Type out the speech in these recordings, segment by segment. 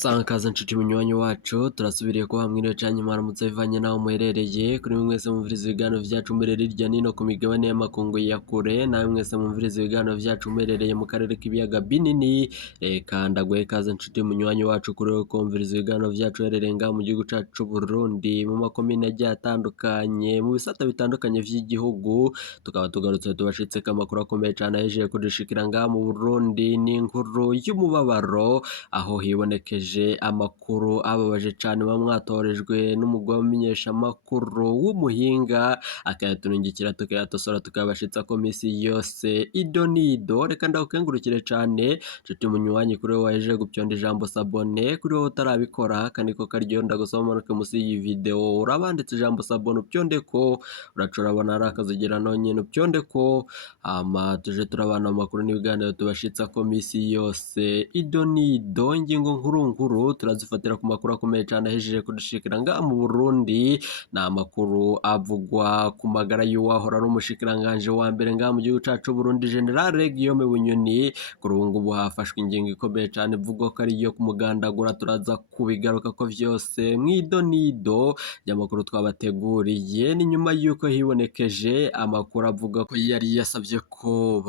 Sankaza nshuti munywanyi wacu turasubiriye kuba mwiriwe canke mwaramutse bivanye naho muherereye kuri mwe mwese mumviriza ibiganiro vyacu muherereye hirya nino ku migabane y'amakungu ya kure nawe mwese mumviriza ibiganiro vyacu muherereye mu karere k'ibiyaga binini reka ndaguhe ikaze nshuti munywanyi wacu kuri we kumviriza ibiganiro vyacu uherereye ngaha mu gihugu cacu c'Uburundi mu makomine agiye atandukanye mu bisata bitandukanye vy'igihugu tukaba tugarutse tubashitseko amakuru akomeye cane ahejeje kudushikira ngaha mu Burundi n'inkuru y'umubabaro aho hibonekeje amakuru ababaje cane bamwatorejwe n'umugwi w'amenyeshamakuru w'umuhinga akayaturungikira tukayatosora tukayabashitsa ko misi yose ido nido. Reka ndagukengurukire cane nshuti munywanyi kuri we wahejeje gupyonda ijambo sabone, kuri wowe utarabikora kaniko karyo ndagusaba umanuke musi y'iyi video urabanditse ijambo sabone upyondeko uraca urabona hari akazigira nonyene upyondeko hama tuje turabana amakuru n'ibiganiro tubashitsa ko misi yose ido nido. Ingingo nkuru turazifatira ku makuru akomeye cane ahejeje kudushikira ngaha mu Burundi na makuru avugwa ku magara y'uwahora ari umushikiranganje wa mbere ngaha mu gihugu cacu Burundi General Guillaume Bunyoni. Kuri ubu ngubu hafashwe ingingo ikomeye cane ivuga ko ari iyo kumugandagura, turaza kubigaruka ko vyose mwido nido y'amakuru twabateguriye. Ni nyuma yuko hibonekeje amakuru avuga ko yari yasavye ko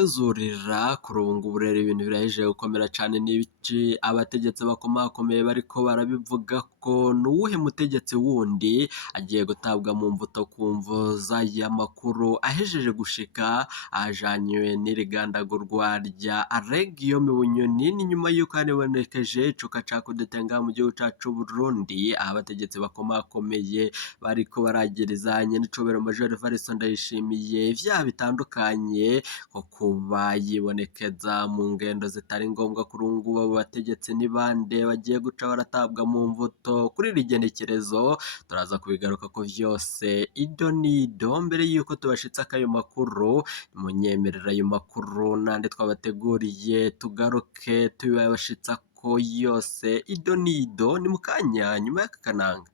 bamutezurira. Kuri ubu ngubu rero ibintu birahejeje gukomera cane n'ibici abategetsi bakomakomeye bariko barabivuga ko nuwuhe mutegetsi wundi agiye gutabwa mu mvuto ku mvo z'aya makuru ahejeje gushika ajanywe n'irigandagurwa rya Guillaume Bunyoni. Ni nyuma yuko hanibonekeje icuka cakudetenga mu gihugu cacu Burundi aho abategetsi bakomakomeye bariko baragerezanya n'icobero Major Evariste Ndayishimiye ivyaha bitandukanye nko kuba yibonekeza mu ngendo zitari ngombwa. Kuri ubu ngubu abo bategetsi ni bande bagiye guca baratabwa mu mvuto kuri iri genekerezo? Turaza kubigaruka ko vyose ido nido. Mbere yuko tubashitsa akayo makuru munyemerera ayo makuru nande twabateguriye tugaruke tubibashitsa ko yose ido nido ni mukanya nyuma y'aka kananga.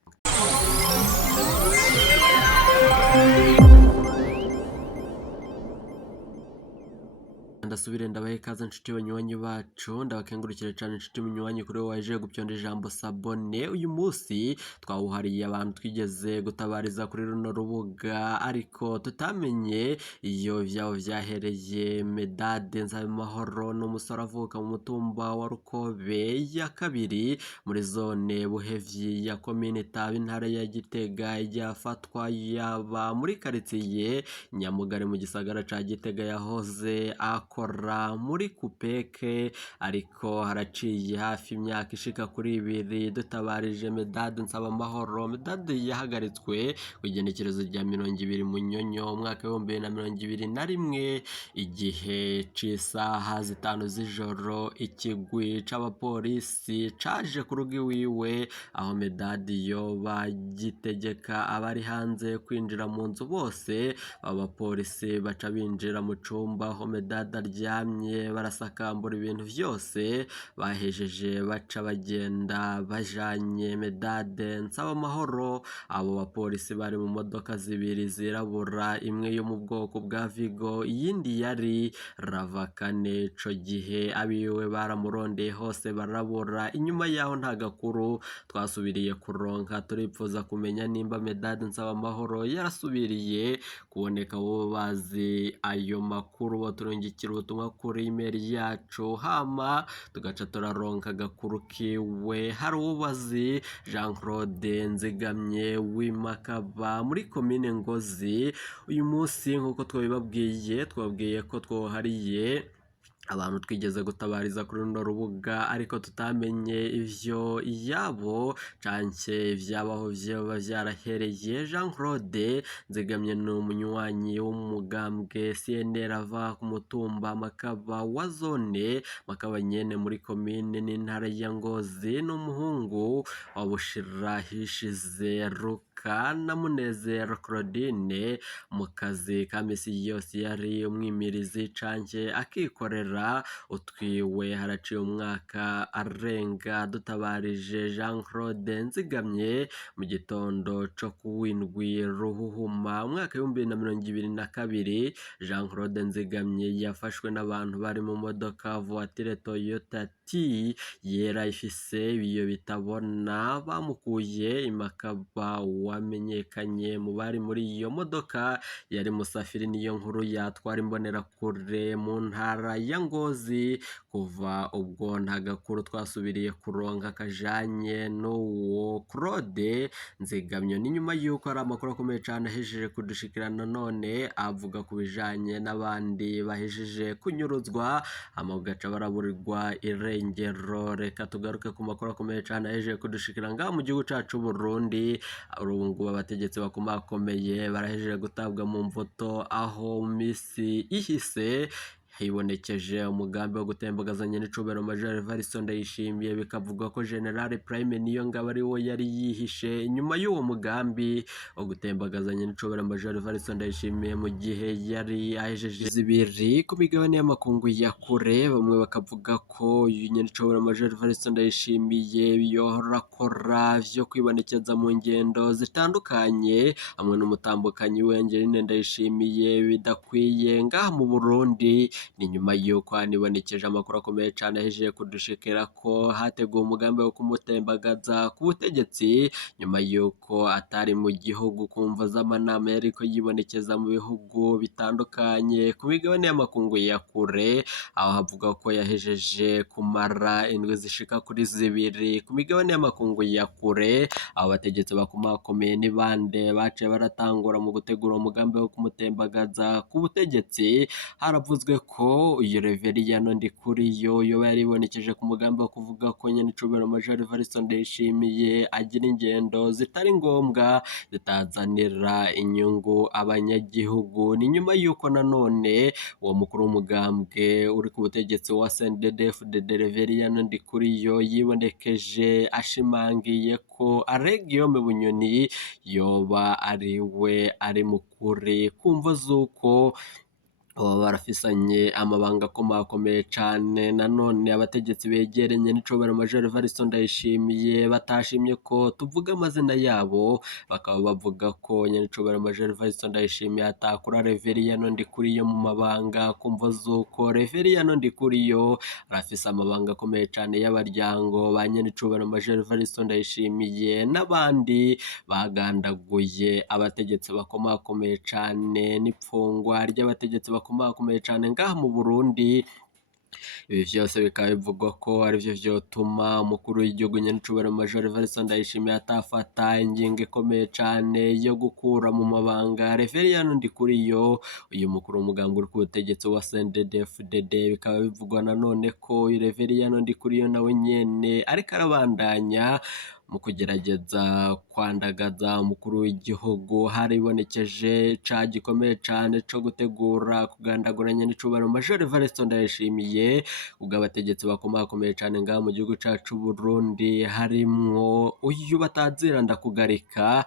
Ndasubire ndabahe ikaze nshuti banywanyi bacu ndabakengurukire cane nshuti munywanyi kuri we wahejeje gupyonda ijambo sabone. Uyu musi twawuhariye abantu twigeze gutabariza kuri runo rubuga ariko tutamenye iyo vyabo vyahereye. Medade Nzabamahoro n'umusore avuka mu mutumba wa Rukobe ya kabiri muri zone Buhevyi ya komine Taba intara ya Gitega yafatwa yaba muri quartier Nyamugari mu gisagara ca Gitega yahoze akora muri kupeke ariko haraciye hafi imyaka ishika kuri 2 dutabarije Medade Nzabamahoro. Medade yahagaritswe ku igenekerezo rya 20 Munyonyo umwaka wa 2021 igihe c'isaha 5 z'ijoro ikigwi c'abapolisi caje ku rugo iwiwe aho Medade yoba gitegeka abari hanze kwinjira mu nzu. Bose abapolisi baca binjira mu cumba aho Medade aryamye barasakambura ibintu vyose bahejeje baca bagenda bajanye Medade Nzabamahoro. Abo bapolisi bari mu modoka zibiri zirabura, imwe yo mu bwoko bwa Vigo iyindi yari Ravakane. Ico gihe abiwe baramurondeye hose barabura. Inyuma yaho nta gakuru twasubiriye kuronka. Turipfuza kumenya nimba Medade Nzabamahoro yarasubiriye kuboneka. Bo bazi ayo makuru baturungikira ubutumwa kuri email yacu hama tugaca turaronka agakuru kiwe. Hari ubazi Jean Claude Nzigamye w'imakaba muri komine Ngozi. Uyu musi nkuko twabwiye ko twohariye abantu twigeze gutabariza kuri runo rubuga ariko tutamenye ivyo yabo canke ivyabaho vyoba vyarahereye. Jean Claude Nzigamye ni umunywanyi w'umugambwe CNL ava ku mutumba Makaba wa zone Makaba nyene muri komine n'intara ya Ngozi. N'umuhungu wa Bushirahishize na Munezero Claudine mu kazi ka misi yose yari umwimirizi canke akikorera utwiwe. Haraciye umwaka arenga dutabarije Jean Claude Nzigamye mu gitondo co kuwindwi Ruhuhuma umwaka w'2022. Jean Claude Nzigamye yafashwe n'abantu bari mu modoka voiture Toyota T yera ifise ibiyo bitabona, bamukuye Imakamba. Wamenyekanye mu bari muri iyo modoka yari Musafiri niyo nkuru yatwara imbonerakure mu ntara ya Ngozi. Kuva ubwo nta gakuru twasubiriye kuronka kajanye n'uwo Claude Nzigamye. Ni nyuma yuko hari amakuru akomeye cane ahejeje kudushikirana none avuga ku bijanye n'abandi bahejeje kunyuruzwa gaca baraburirwa irengero. Reka tugaruke ku makuru akomeye cane ahejeje kudushikira ngaha mu gihugu cacu Burundi. Urungu abategetsi bakomakomeye barahejeje gutabwa mu mvuto, aho misi ihise hibonekeje umugambi wo gutembagazanya n'icubero Major Evariste Ndayishimiye. Bikavugwa ko General Prime Niyongabo ari we yari yihishe inyuma y'uwo mugambi wo gutembagazanya n'icubero Major Evariste Ndayishimiye mu gihe yari ahejeje zibiri ku migabane y'amakungu ya kure. Bamwe bakavuga ko nyenicubero Major Evariste Ndayishimiye yorakora vyo kwibonekeza mu ngendo zitandukanye hamwe n'umutambukanyi we Angeline Ndayishimiye bidakwiye ngaha mu Burundi. Ni nyuma yuko hanibonekeje amakuru akomeye cane ahejeje kudushikira ko hateguwe umugambi wo kumutembagaza ku butegetsi nyuma yuko atari mu gihugu kumva z'amanama yariko yibonekeza mu bihugu bitandukanye ku migabane y'amakungu ya kure, aho havuga ko yahejeje kumara indwi zishika kuri zibiri ku migabane y'amakungu ya kure. Abo bategetsi bakomakomeye ni bande baciye baratangura mu gutegura umugambi wo kumutembagaza ku butegetsi. Haravuzwe ko iyo Reveriyano Ndikuriyo yoba yaribonekeje ku mugambi wo kuvuga ko nyenicubero Major Evariste Ndayishimiye agira ingendo zitari ngombwa zitazanira inyungu abanyagihugu. Ni nyuma yuko nanone uwo mukuru w'umugambwe uri ku butegetsi wa CNDD-FDD Reveriyano Ndikuriyo yibonekeje ashimangiye ko Alain Guillaume Bunyoni yoba ari we ari mukuri kumva z'uko barafisanye amabanga akomakomeye cane. Nanone abategetsi begeranye n'icubero Major Evariste Ndayishimiye batashimye ko tuvuga amazina yabo, bakaba bavuga ko nyenicubero Major Evariste Ndayishimiye atakura Reveriyano Ndikuriyo mu mabanga, kumva z'uko Reveriyano Ndikuriyo arafise amabanga akomeye cane y'abaryango ba nyenicubero Major Evariste Ndayishimiye n'abandi bagandaguye abategetsi bakomakomeye cane n'ipfungwa ry'abategetsi bakomakomeye cane ngaha mu Burundi. Ibi vyose bikaba bivugwa ko arivyo vyotuma umukuru w'igihugu nyenicubero Major Evariste Ndayishimiye atafata ingingo ikomeye cane yo gukura mu mabanga Reveriyano Ndikuriyo, uyu mukuru w'umugambi uri ku butegetsi wa CNDD-FDD. Bikaba bivugwa nanone ko Reveriyano Ndikuriyo nawe nyene ariko arabandanya mu kugerageza kwandagaza umukuru w'igihugu. Haribonekeje ca gikomeye cane co gutegura kugandagura nyenicubero Major Evariste Ndayishimiye ubwo abategetsi bakomakomeye cane ngaha mu gihugu cacu Burundi, harimwo uyu batazira Ndakugarika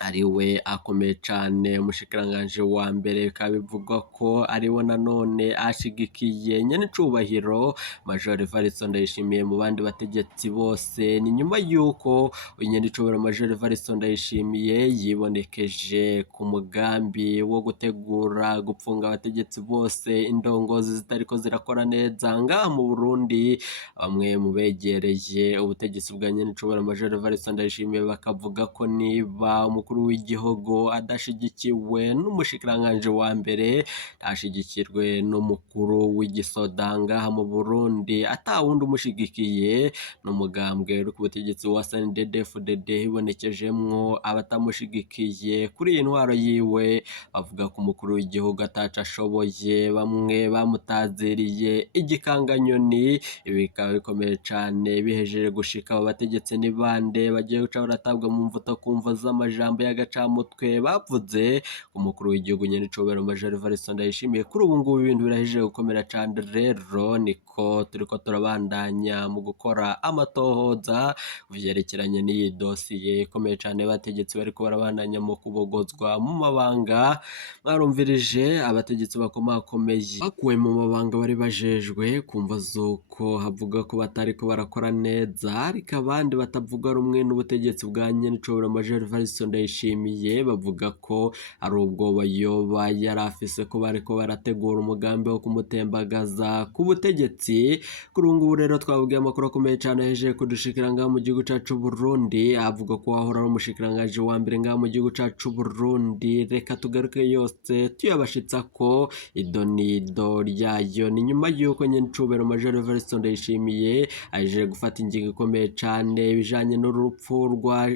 ariwe akomeye cane umushikiranganje wa mbere. Bikaba bivugwa ko ariwe nanone ashigikiye nyenicubahiro Major Evariste Ndayishimiye mu bandi bategetsi bose. Ni nyuma yuko nyenicubahiro Major Evariste Ndayishimiye yibonekeje ku mugambi wo gutegura gupfunga abategetsi bose indongozi zitariko zirakora neza ngaha mu Burundi. Bamwe mu begereye ubutegetsi bwa nyenicubahiro Major Evariste Ndayishimiye bakavuga ko niba umukuru w'igihugu adashigikiwe n'umushikiranganje wa mbere, ashigikirwe n'umukuru w'igisoda ngaha mu Burundi, atawundi umushigikiye n'umugambwe uri ku butegetsi wa CNDD-FDD. Hibonekejemwo abatamushigikiye kuri iyi ntwaro yiwe, bavuga ko umukuru w'igihugu ataco ashoboye, bamwe bamutaziriye igikanganyoni. Ibi bikaba bikomeye cane bihejeje gushika abo bategetsi ni bande bagiye guca baratabwa mu mvuto kumva z'amajambo majambo y'agacamutwe bavuze umukuru w'igihugu nyenicubahiro Major Evariste Ndayishimiye kuri ubu ngubu ibintu birahije gukomera cane rero niko turiko turabandanya mu gukora amatohoza vyerekeranye n'iyi dosiye ikomeye cane abategetsi bariko barabandanya mu kubogozwa mu mabanga. Mwarumvirije abategetsi bakomakomeye bakuwe mu mabanga bari bajejwe kumva zuko havuga ko batariko barakora neza, ariko abandi batavuga rumwe n'ubutegetsi bwa nyenicubahiro Major Evariste Ndayishimiye bavuga ko ari ubwoba yoba yari afise ko bariko barategura umugambi wo kumutembagaza ku butegetsi. Kuri ubu ngubu rero twabwiye amakuru akomeye cane ahejeje kudushikira ngaha mu gihugu cacu Burundi, avuga ko wahora ari umushikiranganji wa mbere ngaha mu gihugu cacu Burundi. Reka tugaruke yose tuyabashitsako idonido ryayo. Ni nyuma yuko nyenicubahiro Major Evariste Ndayishimiye ahejeje gufata ingingo ikomeye cane ibijanye n'urupfu rwa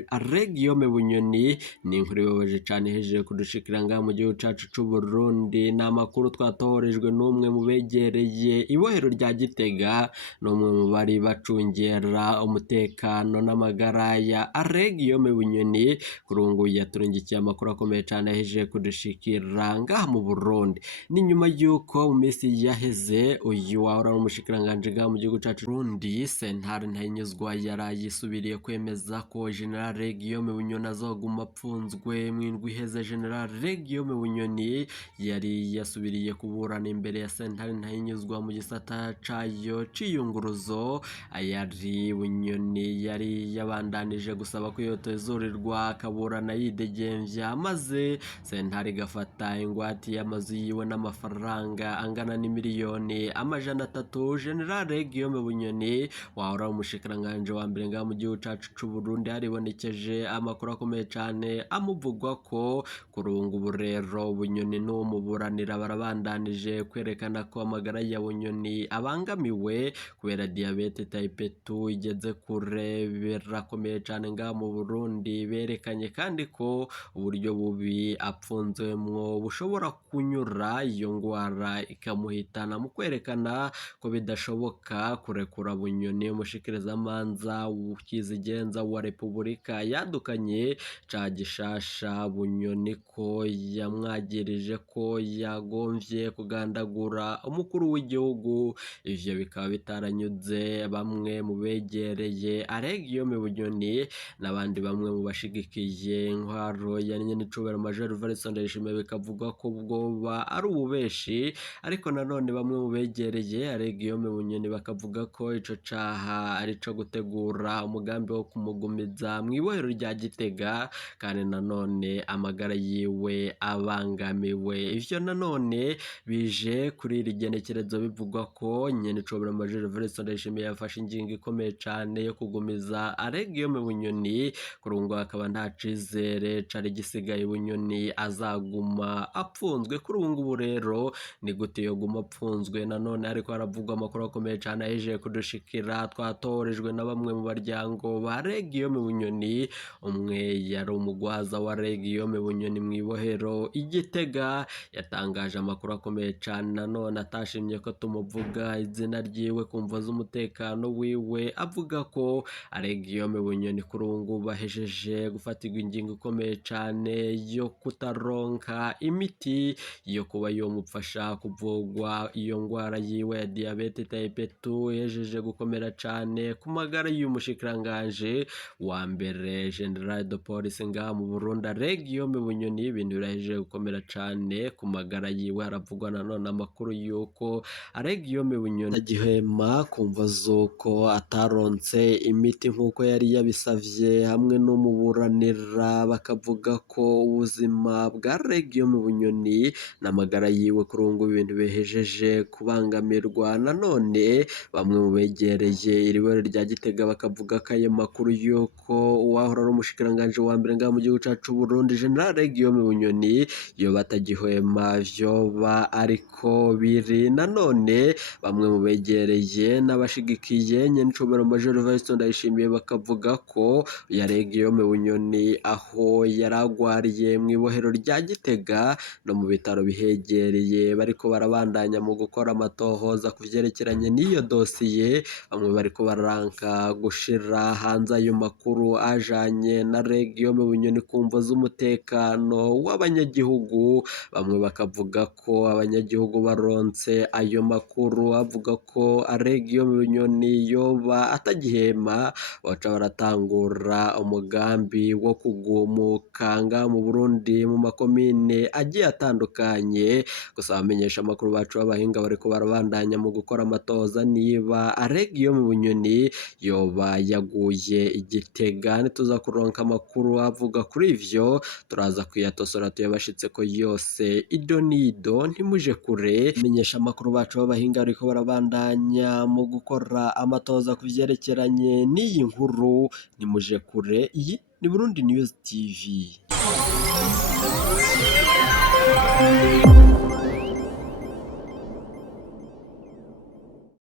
Guillaume Bunyoni. Ni inkuru ibabaje cane ihejeje kudushikira ngaha mu gihugu cacu c'u Burundi. Ni amakuru twatohorejwe n'umwe mu begereye ibohero rya Gitega, n'umwe mu bari bacungera umutekano n'amagara ya Guillaume Bunyoni. Kuri ubu ngubu yaturungikiye amakuru akomeye cane ahejeje kudushikira ngaha mu Burundi. Ni nyuma yuko mu minsi yaheze uyu wahora ari umushikiranganji ngaha mu gihugu cacu Burundi sentare ntahinyuzwa yarayisubiriye kwemeza ko General Guillaume Bunyoni azoguma apfunzwe mw'indwi iheze. General Guillaume Bunyoni yari yasubiriye kuburana imbere ya sentare ntahinyuzwa mu gisata cayo c'iyunguruzo. Ayari Bunyoni yari yabandanije gusaba ko yotezurirwa akaburana yidegemvya, maze sentare igafata ingwate y'amazu yiwe n'amafaranga angana n'imiliyoni 300. General Guillaume Bunyoni wahora ari umushikiranganji wa mbere ngaha mu gihugu cacu c'u Burundi haribonekeje amakuru akomeye cane amuvugwa ko kuri ubu ngubu rero Bunyoni n'uwo muburanira barabandanije kwerekana ko amagara ya Bunyoni abangamiwe kubera diabete type 2 igeze kure. Birakomeye cane ngaha mu Burundi. Berekanye kandi ko uburyo bubi apfunzwemwo bushobora kunyura iyo ngwara ikamuhitana, mu kwerekana ko bidashoboka kurekura Bunyoni. Umushikirizamanza w'ukizigenza wa Repubulika yadukanye ca gishasha Bunyoni ko yamwagirije ko yagomvye kugandagura umukuru w'igihugu. Ivyo bikaba bitaranyuze bamwe mu begereye Guillaume Bunyoni n'abandi bamwe mu bashigikiye intwaro ya nyenicubahiro Major Evariste Ndayishimiye, bikavuga ko bwoba ari ububeshi. Ariko nanone bamwe mu begereye Guillaume Bunyoni bakavuga ko ico caha ari co gutegura umugambi wo kumugumiza mw'ibohero rya Gitega, kandi nanone amagara yiwe abangamiwe. Ivyo nanone bije kuri iri genekerezo bivugwa ko nyenicubahiro Major Evariste Ndayishimiye yafashe ingingo ikomeye cane yo kugumiza Guillaume Bunyoni. Kuri ubu ngubu akaba nta cizere cari gisigaye Bunyoni azaguma apfunzwe. Kuri ubu ngubu rero ni gute yoguma apfunzwe? Nanone ariko haravugwa amakuru akomeye cane ahejeje kudushikira twatorejwe na bamwe mu baryango ba Guillaume Bunyoni. Umwe yari umugwaza wa Guillaume Bunyoni mw'ibohero Igitega yatangaje amakuru akomeye cane, nanone atashimye ko tumuvuga izina ryiwe kumva z'umutekano wiwe, avuga ko Guillaume Bunyoni kuri ubu ngubu bahejeje gufatirwa ingingo ikomeye cane yo kutaronka imiti yo kuba yomufasha kuvugwa iyo ngwara yiwe ya diabete type 2 yejeje gukomera cane ku magara y'umushikiranganji wa mbere General de Police ngaha mu Burundi Guillaume Bunyoni. Ibintu birahejeje gukomera cane ku magara yiwe. Haravugwa nanone amakuru yuko Guillaume Bunyoni agihema kumva zuko ataronse imiti nkuko yari yabisavye hamwe n'umuburanira, bakavuga ko ubuzima bwa Guillaume Bunyoni n'amagara yiwe kuri ubu ngubu ibintu bihejeje kubangamirwa. Nanone bamwe mu begereye iri bohero rya Gitega bakavuga ko ayo makuru yuko uwahora ari umushikiranganji wa mbere ngaha mu gihugu cacu Burundi General Guillaume Bunyoni iyo batagihwema vyoba ariko biri. Nanone bamwe mu begereye n'abashigikiye nyenicubahiro Major Evariste Ndayishimiye bakavuga ko Guillaume Bunyoni aho yaragwariye mw'ibohero rya Gitega no mu bitaro bihegereye bariko barabandanya mu gukora amatohoza ku vyerekeranye n'iyo dosiye. Bamwe bariko baranka gushira hanze ayo makuru ajanye na Guillaume Bunyoni ku mvo z'umutekano w'abanyagihugu, bamwe bakavuga ko abanyagihugu baronse ayo makuru avuga ko Alegiyome Bunyoni yoba atagihema, baca baratangura umugambi wo kugumuka ngaha mu Burundi mu makomine agiye atandukanye, gusa abamenyesha amakuru bacu b'abahinga bariko barabandanya mu gukora amatohoza niba Alegiyome Bunyoni yoba yaguye Igitega. Nituza kuronka amakuru avuga kuri ivyo turaza kuyatosora tuyabashitseko yose ido nido, ntimuje kure. Menyesha amakuru bacu b'abahinga bariko barabandanya mu gukora amatohoza ku vyerekeranye n'iyi nkuru, ntimuje kure. Iyi ni Burundi News TV.